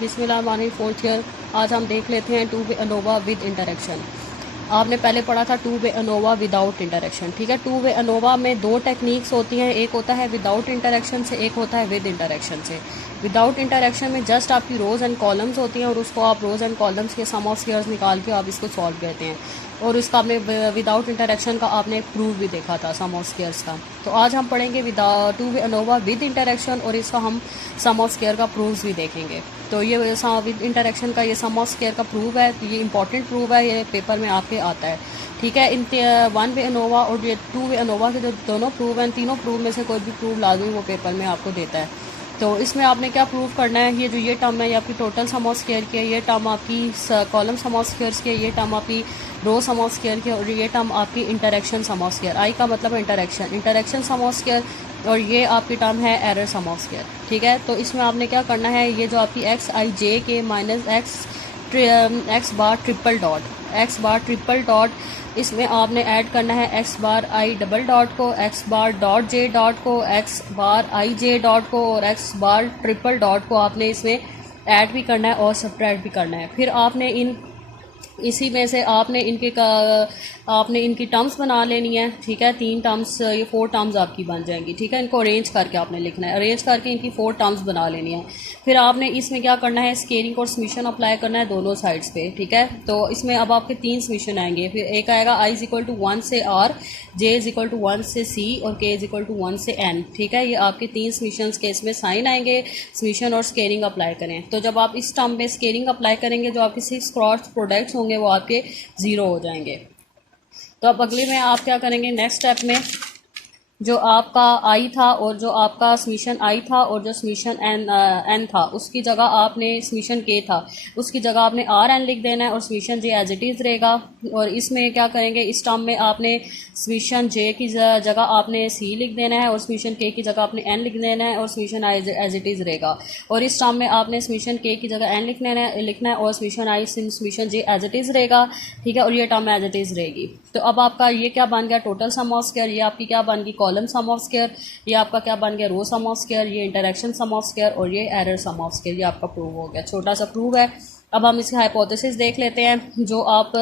बिस्मिल्लाह fourth year. आज हम देख लेते हैं two way ANOVA with interaction. आपने पहले पढ़ा था two way ANOVA without interaction. ठीक है, टू वे अनोवा में दो टेक्निक्स होती हैं, एक होता है विदाउट इंटरेक्शन से, एक होता है विद इंटरेक्शन से। विदाउट इंटरेक्शन में जस्ट आपकी रोज़ एंड कॉलम्स होती हैं और उसको आप रोज़ एंड कॉलम्स के सम ऑफ स्क्वायर्स निकाल के आप इसको सॉल्व करते हैं। और इसका आपने विदाउट इंटरेक्शन का आपने प्रूफ भी देखा था सम ऑफ स्क्वायर्स का। तो आज हम पढ़ेंगे two way ANOVA with interaction और इसका हम सम ऑफ स्क्वायर का प्रूफ भी देखेंगे। तो ये विद इंटरेक्शन का ये सम ऑफ स्क्वायर का प्रूफ है, तो ये इंपॉर्टेंट प्रूफ है, ये पेपर में आपके आता है। ठीक है, इन वन वे अनोवा और ये टू वे अनोवा के जो दोनों प्रूफ हैं, तीनों प्रूफ में से कोई भी प्रूफ लाजमी वो पेपर में आपको देता है। तो इसमें आपने क्या प्रूफ करना है, ये जो ये टर्म है ये आपकी टोटल सम ऑफ स्क्वायर की है, ये टर्म आपकी कॉलम सम ऑफ स्क्वायर्स की है, ये टर्म आपकी रो सम ऑफ स्क्वायर की है और ये टर्म आपकी इंटरेक्शन सम ऑफ स्क्वायर। आई का मतलब है इंटरेक्शन सम ऑफ स्क्वायर और ये आपकी टर्म है एरर सम ऑफ स्क्वायर। ठीक है, तो इसमें आपने क्या करना है, ये जो आपकी एक्स आई जे के माइनस एक्स बार ट्रिपल डॉट इसमें आपने ऐड करना है एक्स बार आई डबल डॉट को, एक्स बार डॉट जे डॉट को, एक्स बार आई जे डॉट को और एक्स बार ट्रिपल डॉट को आपने इसमें ऐड भी करना है और सब्ट्रैक्ट भी करना है। फिर आपने इसी में से आपने इनकी टर्म्स बना लेनी है। ठीक है, तीन टर्म्स, ये 4 टर्म्स आपकी बन जाएंगी। ठीक है, इनको अरेंज करके आपने लिखना है, अरेंज करके इनकी 4 टर्म्स बना लेनी है। फिर आपने इसमें क्या करना है, स्केलिंग और समीशन अप्लाई करना है दोनों साइड्स पे। ठीक है, तो इसमें अब आपके 3 समीशन आएंगे। फिर एक आएगा आई इज इक्वल टू 1 से R, J is equal to 1 से सी और के इज इक्वल टू 1 से एन। ठीक है, ये आपके 3 समीशन के इसमें साइन आएंगे, समीशन और स्केलिंग अप्लाई करें। तो जब आप इस टर्म में स्केलिंग अप्लाई करेंगे, जो आपके 6 क्रॉस प्रोडक्ट्स होंगे वो आपके 0 हो जाएंगे। तो अब अगले में आप क्या करेंगे, नेक्स्ट स्टेप में जो आपका आई था और जो आपका समीशन आई था और जो समीशन एन था, उसकी जगह आपने समीशन के था उसकी जगह आपने आर एन लिख देना है और summation J as it is रहेगा। और इसमें क्या करेंगे, इस टर्म में आपने समीशन जे की जगह आपने सी लिख देना है और समीशन के की जगह आपने एन लिख देना है और summation I as it is रहेगा। और इस टर्म में आपने समीशन के की जगह एन लिखना है और summation I summation J as it is रहेगा। ठीक है, और ये टर्म एज इट इज़ रहेगी। तो अब आपका ये क्या बन गया, टोटल सम ऑफ स्क्वायर, ये आपकी क्या बन गई, कॉलम सम ऑफ स्क्वायर, ये आपका क्या बन गया, रो सम ऑफ स्क्वायर, ये इंटरेक्शन सम ऑफ स्क्वायर और ये एरर सम ऑफ स्क्वायर। ये आपका प्रूव हो गया, छोटा सा प्रूव है। अब हम इसकी हाइपोथेसिस देख लेते हैं। जो आप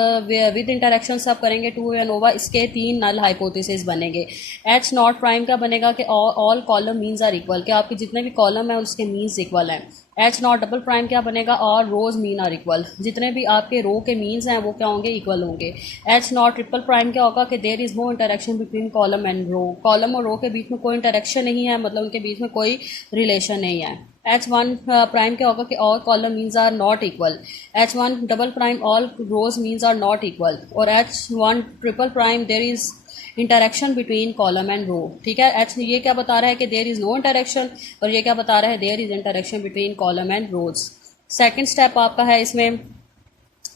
विद इंटरेक्शन सब करेंगे टू वे अनोवा, इसके 3 नल हाइपोथेसिस बनेंगे। एच नॉट प्राइम का बनेगा कि all column means are equal, कि आपके जितने भी कॉलम हैं उसके मीन्स इक्वल हैं। एच नॉट डबल प्राइम क्या बनेगा, और रोज मीन आर इक्वल, जितने भी आपके रो के मीन्स हैं वो क्या होंगे, इक्वल होंगे। एच नॉट ट्रिपल प्राइम क्या होगा कि there is no interaction between column and row, column और रो के बीच में कोई इंटरेक्शन नहीं है, मतलब उनके बीच में कोई रिलेशन नहीं है। एच वन प्राइम क्या होगा कि all column means are not equal. H one double prime all rows means are not equal. और H one triple prime there is interaction between column and row. ठीक है, H ये क्या बता रहा है कि देयर इज नो इंटरेक्शन और ये क्या बता रहा है, there is interaction between column and rows. Second step आपका है इसमें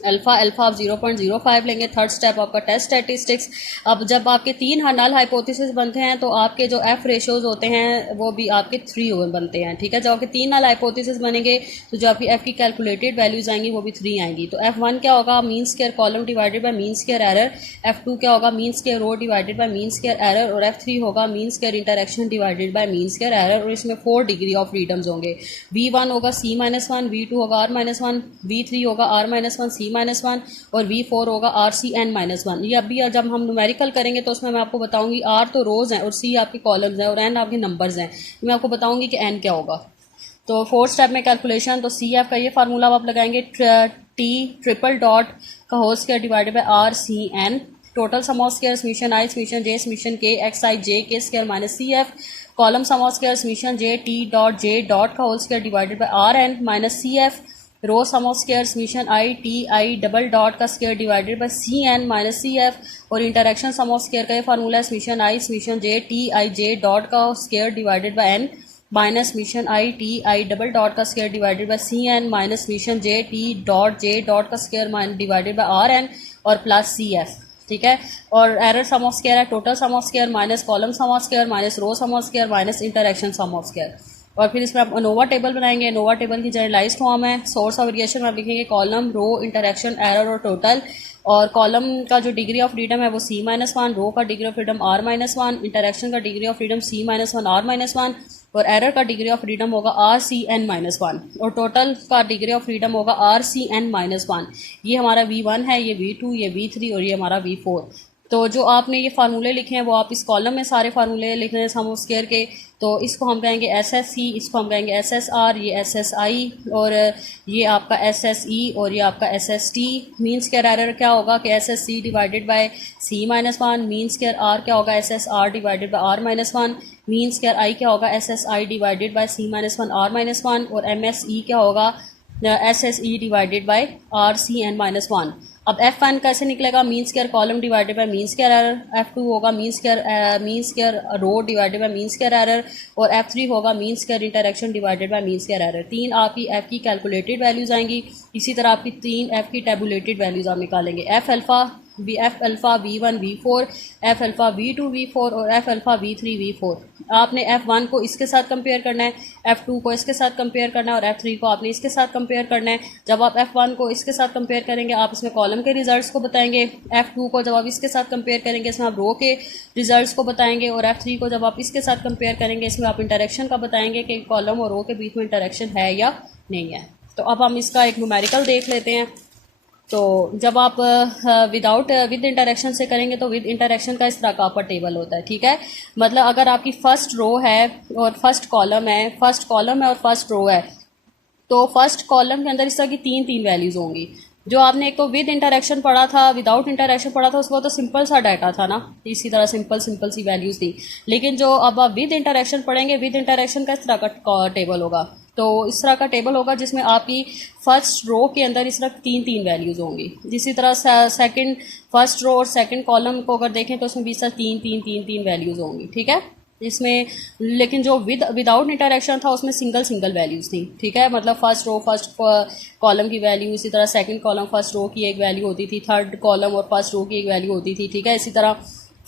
अल्फा आप 0.05 लेंगे। थर्ड स्टेप आपका टेस्ट स्टैटिस्टिक्स। अब जब आपके 3 नल हाइपोथेसिस बनते हैं तो आपके जो एफ रेशियोज होते हैं वो भी आपके 3 बनते हैं। ठीक है, जब आपके 3 नल हाइपोथेसिस बनेंगे तो जो आपकी एफ की कैलकुलेटेड वैल्यूज आएंगी वो भी 3 आएंगी। तो F1 क्या होगा, mean square column divided by mean square error. F2 क्या होगा, mean square row divided by mean square error. और F3 होगा mean square interaction divided by mean square error. और इसमें 4 डिग्री ऑफ फ्रीडम्स होंगे। V1 होगा C-1, V2 होगा R-1, V3 होगा R-1 C-1 और V4 होगा RCN-1। ये अभी जब हम न्यूमेरिकल करेंगे तो उसमें मैं आपको बताऊंगी, R तो रोज हैं और C आपकी कॉलम्स हैं और N आपके नंबर्स हैं। मैं आपको बताऊंगी कि N क्या होगा। तो 4th स्टेप में कैलकुलेशन, तो CF का ये फार्मूला आप लगाएंगे, T ट्रिपल डॉट का whole square divided by RCN, total sum of square summation I summation J summation K X I J K square minus CF, column sum of square summation J dot का whole square divided by RN minus CF, row sum of square summation I double dot का square divided by CN minus CF। और interaction sum of square का ये formula है, summation I summation J dot का square divided by N minus summation I double dot का square divided by CN minus summation J dot का square divided by RN और plus CF। ठीक है, और एरर सम ऑफ स्क्वायर है total sum of square minus column sum of square minus row sum of square minus interaction sum of square. और फिर इसमें आप अनोवा टेबल बनाएंगे। अनोवा टेबल की जनरलाइज्ड फॉर्म है, सोर्स ऑफ वेरिएशन में आप लिखेंगे कॉलम, रो, इंटरेक्शन, एरर और टोटल। और कॉलम का जो डिग्री ऑफ फ्रीडम है वो C-1, रो का degree of freedom R-1, interaction का degree of freedom C-1 R-1 और एरर का डिग्री ऑफ फ्रीडम होगा RCN-1 और टोटल का डिग्री ऑफ फ्रीडम होगा RCN-1। ये हमारा V1 है, ये V2, ये V3 और ये हमारा V4। तो जो आपने ये फार्मूले लिखे हैं वो आप इस कॉलम में सारे फार्मूले लिख रहे हैं सम ऑफ स्क्वायर के। तो इसको हम कहेंगे SSC, इसको हम कहेंगे SSR, ये SSI और ये आपका SSE और ये आपका SST। मीन स्क्वायर एरर क्या होगा कि SSC divided by C-1। Mean square R क्या होगा SSR divided by R-1। Mean square I क्या होगा SSI divided by C-1 R-1 और MSE क्या होगा SSE डिवाइडेड बाय RCN-1। अब F1 कैसे निकलेगा? Mean square column divided by mean square error. F2 होगा mean square row divided by mean square error और F3 होगा mean square interaction divided by mean square error. 3 आपकी F की calculated values आएंगी। इसी तरह आपकी 3 F की टेबुलेटेड वैल्यूज आप निकालेंगे। F alpha V1 V4, F alpha V2 V4 और F अल्फ़ा V3 V4। आपने F1 को इसके साथ कंपेयर करना है, F2 को इसके साथ कंपेयर करना है और F3 को आपने इसके साथ कंपेयर करना है। जब आप F1 को इसके साथ कंपेयर करेंगे आप इसमें कॉलम के रिजल्ट्स को बताएंगे। F2 को जब आप इसके साथ कंपेयर करेंगे इसमें आप रो के रिजल्ट्स को बताएंगे और F3 को जब आप इसके साथ कंपेयर करेंगे इसमें आप इंटरेक्शन का बताएंगे कि कॉलम और रो के बीच में इंटरेक्शन है या नहीं है। तो अब हम इसका एक न्यूमेरिकल देख लेते हैं। तो जब आप विद इंटरेक्शन से करेंगे तो विद इंटरेक्शन का इस तरह का आपका टेबल होता है, ठीक है। मतलब अगर आपकी फर्स्ट रो है और फर्स्ट कॉलम है और फर्स्ट रो है तो फर्स्ट कॉलम के अंदर इस तरह की 3 वैल्यूज होंगी। जो आपने एक तो विद इंटरेक्शन पढ़ा था, विदाउट इंटरेक्शन पढ़ा था, उसको तो सिंपल सा डाटा था ना, इसी तरह सिंपल सी वैल्यूज थी। लेकिन जो अब आप विद इंटरेक्शन पढ़ेंगे, विद इंटरेक्शन का इस तरह का टेबल होगा। तो इस तरह का टेबल होगा जिसमें आपकी फर्स्ट रो के अंदर इस तरह 3 वैल्यूज होंगी। इसी तरह सेकंड फर्स्ट रो और सेकंड कॉलम को अगर देखें तो उसमें भी इस तरह 3 वैल्यूज होंगी, ठीक है इसमें। लेकिन जो विदाउट इंटरेक्शन था उसमें सिंगल वैल्यूज थी, ठीक है। मतलब फर्स्ट रो फर्स्ट कॉलम की वैल्यू, इसी तरह सेकंड कॉलम फर्स्ट रो की एक वैल्यू होती थी, थर्ड कॉलम और फर्स्ट रो की एक वैल्यू होती थी, ठीक है। इसी तरह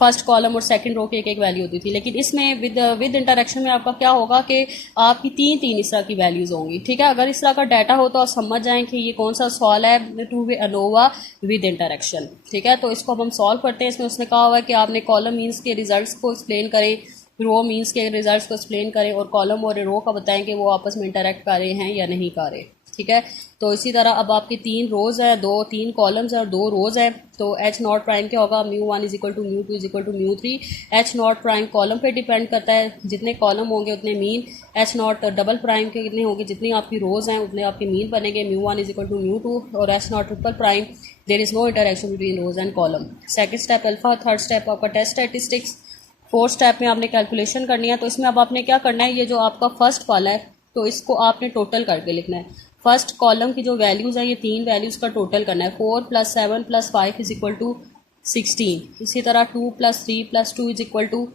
फर्स्ट कॉलम और सेकंड रो की एक वैल्यू होती थी। लेकिन इसमें विद इंटरेक्शन में आपका क्या होगा कि आपकी 3 इस तरह की वैल्यूज होंगी, ठीक है। अगर इस तरह का डाटा हो तो आप समझ जाएं कि ये कौन सा सवाल है, two way ANOVA with interaction, ठीक है। तो इसको अब हम सॉल्व करते हैं। इसमें उसने कहा हुआ है कि आपने कॉलम मीन्स के रिजल्ट्स को एक्सप्लेन करें, रो मीन्स के रिजल्ट्स को एक्सप्लेन करें और कॉलम और रो का बताएं कि वो आपस में इंटरेक्ट कर रहे हैं या नहीं कर रहे, ठीक है। तो इसी तरह अब आपकी 3 रोज़ हैं, 3 कॉलम्स हैं और 2 रोज़ हैं। तो H0 प्राइम क्या होगा? μ1 = μ2 = μ3। H0 प्राइम कॉलम पे डिपेंड करता है, जितने कॉलम होंगे उतने मीन। H0 डबल प्राइम के कितने होंगे? जितनी आपकी रोज़ हैं उतने आपके मीन बनेंगे। μ1 = μ2 और H0 triple prime there is no interaction between rows and column. Second step alpha, third step आपका टेस्ट स्टैटिस्टिक्स, फोर्थ स्टेप में आपने कैलकुलेशन करनी है। तो इसमें अब आपने क्या करना है, ये जो आपका फर्स्ट वाला है तो इसको आपने टोटल करके लिखना है। फर्स्ट कॉलम की जो वैल्यूज़ हैं ये 3 वैल्यूज़ का टोटल करना है। 4 + 7 + 5 = 16। इसी तरह 2 + 3 + 2 =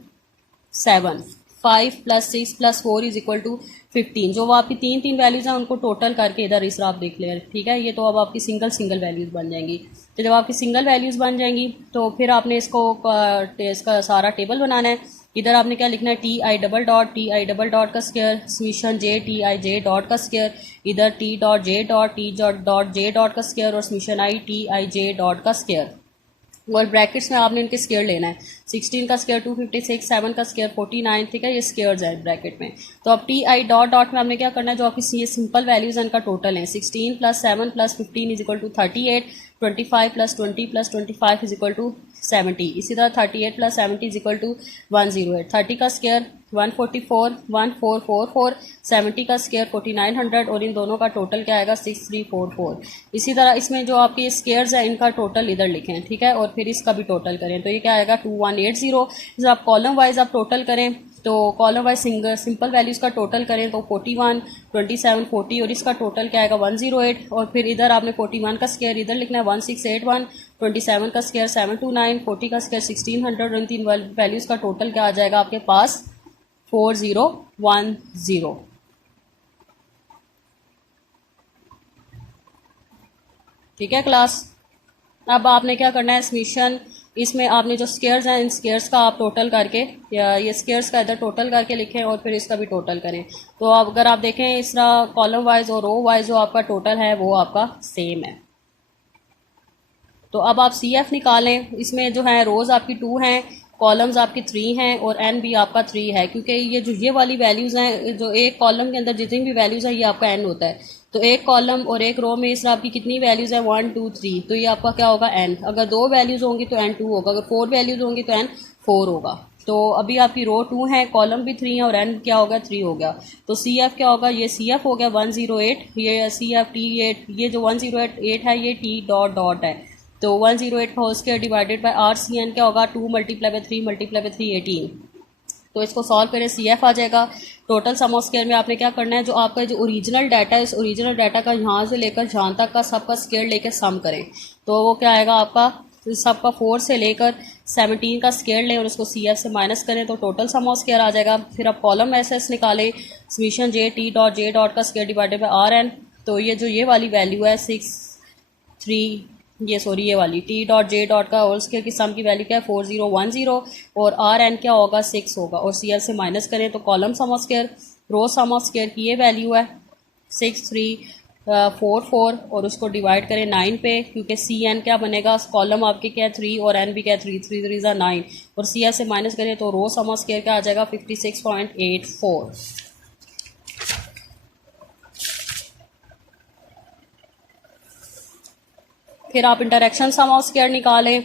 7। 5 + 6 + 4 = 15। जो वो आपकी 3 वैल्यूज़ हैं उनको टोटल करके इधर इस तरह आप देख लें, ठीक है। ये तो अब आपकी सिंगल वैल्यूज़ बन जाएंगी। तो जब आपकी सिंगल वैल्यूज़ बन जाएंगी तो फिर आपने इसका सारा टेबल बनाना है। इधर आपने क्या लिखना है, TI डबल डॉट का स्क्वायर, समीशन JTI का स्क्वायर, इधर T.J का स्क्वायर और समीशन TIJ का स्क्वायर। और ब्रैकेट्स में आपने इनके स्क्वायर लेना है। 16 का स्क्वायर 256, 7 का स्क्वायर 49, ठीक है। ये स्क्वायर्स है ब्रैकेट में। तो अब TI डॉट में आपने क्या करना है, जो आपकी ये सिंपल वैल्यूज हैं इनका टोटल है। 16 + 7 + 15 = 38। 25 + 20 + 25 = 70। इसी तरह 38 + 70 = 108। 30 का स्क्वायर 144, 1444, 70 का स्क्वायर 4900 और इन दोनों का टोटल क्या आएगा, 6344। इसी तरह इसमें जो आपके स्क्वायर्स हैं इनका टोटल इधर लिखें, ठीक है, और फिर इसका भी टोटल करें। तो ये क्या आएगा, 2180। जब आप कॉलम वाइज आप टोटल करें तो कॉलम वाइज सिंपल वैल्यूज़ का टोटल करें तो 41, 27, 40 और इसका टोटल क्या आएगा 108। और फिर इधर आपने 41 का स्क्वायर इधर लिखना है 1681, 27 का स्क्वायर 729, 40 का स्क्वायर 1600 और इन 3 वैल्यूज़ का टोटल क्या आ जाएगा आपके पास 4010। ठीक है क्लास। अब आपने क्या करना है, समीशन इसमें आपने जो स्क्वायर्स हैं इन स्क्वायर्स का आप टोटल करके या ये स्क्वायर्स का इधर टोटल करके लिखें और फिर इसका भी टोटल करें। तो अगर आप देखें इस तरह कॉलम वाइज और रो वाइज जो आपका टोटल है वो आपका सेम है। तो अब आप CF निकालें। इसमें जो है रोज़ आपकी 2 हैं, कॉलम्स आपकी 3 हैं और n भी आपका 3 है, क्योंकि ये वाली वैल्यूज़ हैं, जो एक कॉलम के अंदर जितनी भी वैल्यूज़ हैं ये आपका n होता है। तो एक कॉलम और एक रो में इस तरह आपकी कितनी वैल्यूज़ है 1 2 3, तो ये आपका क्या होगा n। अगर 2 वैल्यूज़ होंगी तो n 2 होगा, अगर 4 वैल्यूज़ होंगी तो n 4 होगा। तो अभी आपकी रो 2 है, कॉलम भी 3 है और n क्या होगा 3 हो गया। तो सी एफ क्या होगा, ये सी एफ हो गया 108, ये सी एफ टी ये जो 1088 है ये टी डॉट डॉट है। तो 108 का whole square divided by R C N क्या होगा 2 मल्टीप्लाई बाय 3 मल्टीप्लाई बाय 3 18। तो इसको सॉल्व करें, सी एफ आ जाएगा। टोटल सम ऑफ स्क्वायर में आपने क्या करना है, जो आपका जो ओरिजिनल डाटा है, इस ओरिजिनल डाटा का यहाँ से लेकर जहाँ तक का सबका स्क्वायर लेकर सम करें। तो वो क्या आएगा आपका, सबका 4 से लेकर 17 का स्क्वायर लें और उसको सी एफ से माइनस करें तो टोटल सम ऑफ स्क्वायर आ जाएगा। फिर आप कॉलम एस एस निकालें, समीशन जे डॉट का square divided by R N. तो ये वाली वैल्यू है 6 3 ये वाली टी डॉट जे डॉट का होल स्क्वायर की सम की वैल्यू क्या है 4010 और आर एन क्या होगा 6 होगा और सी एल से माइनस करें तो column sum of square row sum of square की ये वैल्यू है 6344 और उसको डिवाइड करें 9 पे, क्योंकि सी एन क्या बनेगा, कॉलम आपके क्या है 3 और एन भी क्या है 3 3 3 9 और सी एल से माइनस करें तो रो सम ऑफ स्क्वायर क्या आ जाएगा 56.84। फिर आप इंटरेक्शन सम ऑफ स्क्वायर निकालें।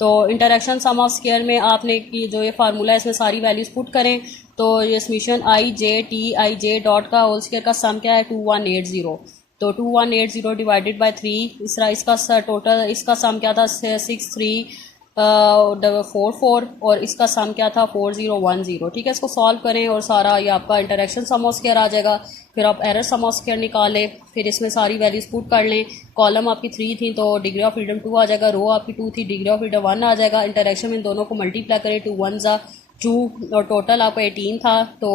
तो इंटरेक्शन सम ऑफ स्क्वायर में आपने की जो ये फार्मूला है इसमें सारी वैल्यूज़ पुट करें। तो ये समीशन आई जे डॉट का होल स्क्वायर का सम क्या है 2180। तो 2180 डिवाइडेड बाय 3 इसका टोटल इसका सम क्या था 6344 और इसका सम क्या था 4010। ठीक है, इसको सॉल्व करें और सारा ये आपका इंटरेक्शन सम ऑफ स्क्वायर आ जाएगा। फिर आप एरर सम ऑफ स्क्वायर निकालें, फिर इसमें सारी वैल्यूज पुट कर लें। कॉलम आपकी 3 थी तो डिग्री ऑफ फ्रीडम 2 आ जाएगा, रो आपकी 2 थी डिग्री ऑफ फ्रीडम 1 आ जाएगा। इंटरेक्शन में इन दोनों को मल्टीप्लाई करें 2 1 ज़ा 2 और टोटल आपका 18 था तो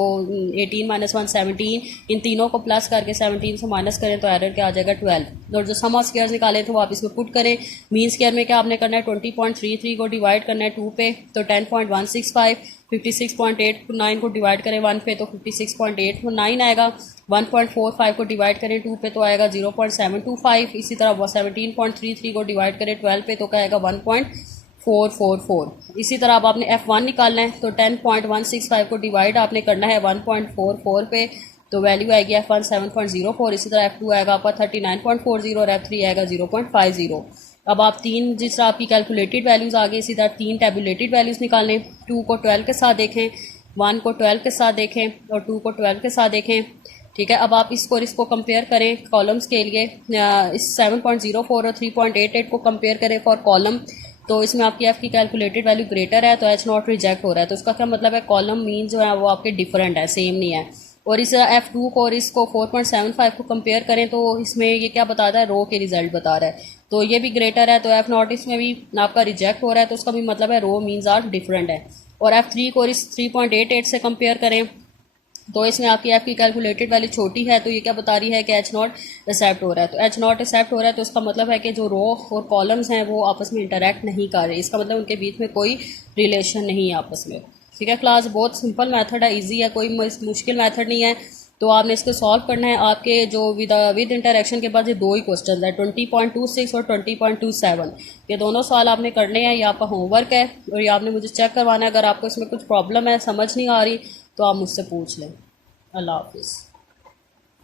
18 माइनस 1 17, इन तीनों को प्लस करके 17 से माइनस करें तो एरर क्या आ जाएगा 12। और जो सम ऑफ स्क्वायर्स निकाले थे वो आप इसमें पुट करें। मीन स्क्वायर में क्या आपने करना है 20.33 को डिवाइड करना है 2 पे तो 10.165, 56.89 को डिवाइड करें 1 पे तो 56.89 आएगा। 1.45 को डिवाइड करें 2 पे तो आएगा 0.725। इसी तरह 17.33 को डिवाइड करें 12 पे तो क्या आएगा 1.444। इसी तरह अब आपने F1 निकालना है तो 10.165 को डिवाइड आपने करना है 1.44 पे तो वैल्यू आएगी F1 7.04। इसी तरह F2 आएगा आपका 39.40 और F3 आएगा 0.50। अब आप तीन जिस तरह आपकी कैलकुलेटेड वैल्यूज़ आ गई इसी तरह 3 टैबुलेटेड वैल्यूज़ निकालें। 2 को 12 के साथ देखें, 1 को 12 के साथ देखें और 2 को 12 के साथ देखें। ठीक है, अब आप इसको कंपेयर करें कॉलम्स के लिए। इस 7.04 और 3.88 को कंपेयर करें फॉर कॉलम। तो इसमें आपकी एफ की कैलकुलेटेड वैल्यू ग्रेटर है तो एच नॉट रिजेक्ट हो रहा है। तो इसका क्या मतलब है, कॉलम मीन जो है वो आपके डिफरेंट है, सेम नहीं है। और इस F2 को और इसको 4.75 को कंपेयर करें तो इसमें ये क्या बताता है, रो के रिजल्ट बता रहा है। तो ये भी ग्रेटर है तो F नॉट इसमें भी आपका रिजेक्ट हो रहा है तो उसका भी मतलब है रो मीन्स आर डिफरेंट है। और F3 को इस 3.88 से कंपेयर करें तो इसमें आपकी एफ की कैलकुलेटेड वैल्यू छोटी है तो ये क्या बता रही है कि एच नॉट एक्सेप्ट हो रहा है। तो एच नॉट एक्सेप्ट हो रहा है तो इसका मतलब है कि जो रो और कॉलम्स हैं वो आपस में इंटरेक्ट नहीं कर रहे, इसका मतलब उनके बीच में कोई रिलेशन नहीं है आपस में। ठीक है क्लास, बहुत सिंपल मेथड है, इजी है, कोई मुश्किल मेथड नहीं है। तो आपने इसको सॉल्व करना है। आपके जो विद इंटरेक्शन के बाद ये दो ही क्वेश्चन है 20.26 और 20.27, ये दोनों सवाल आपने करने हैं, ये आपका होमवर्क है और ये आपने मुझे चेक करवाना है। अगर आपको इसमें कुछ प्रॉब्लम है, समझ नहीं आ रही तो आप मुझसे पूछ लें। अल्लाह हाफिज़।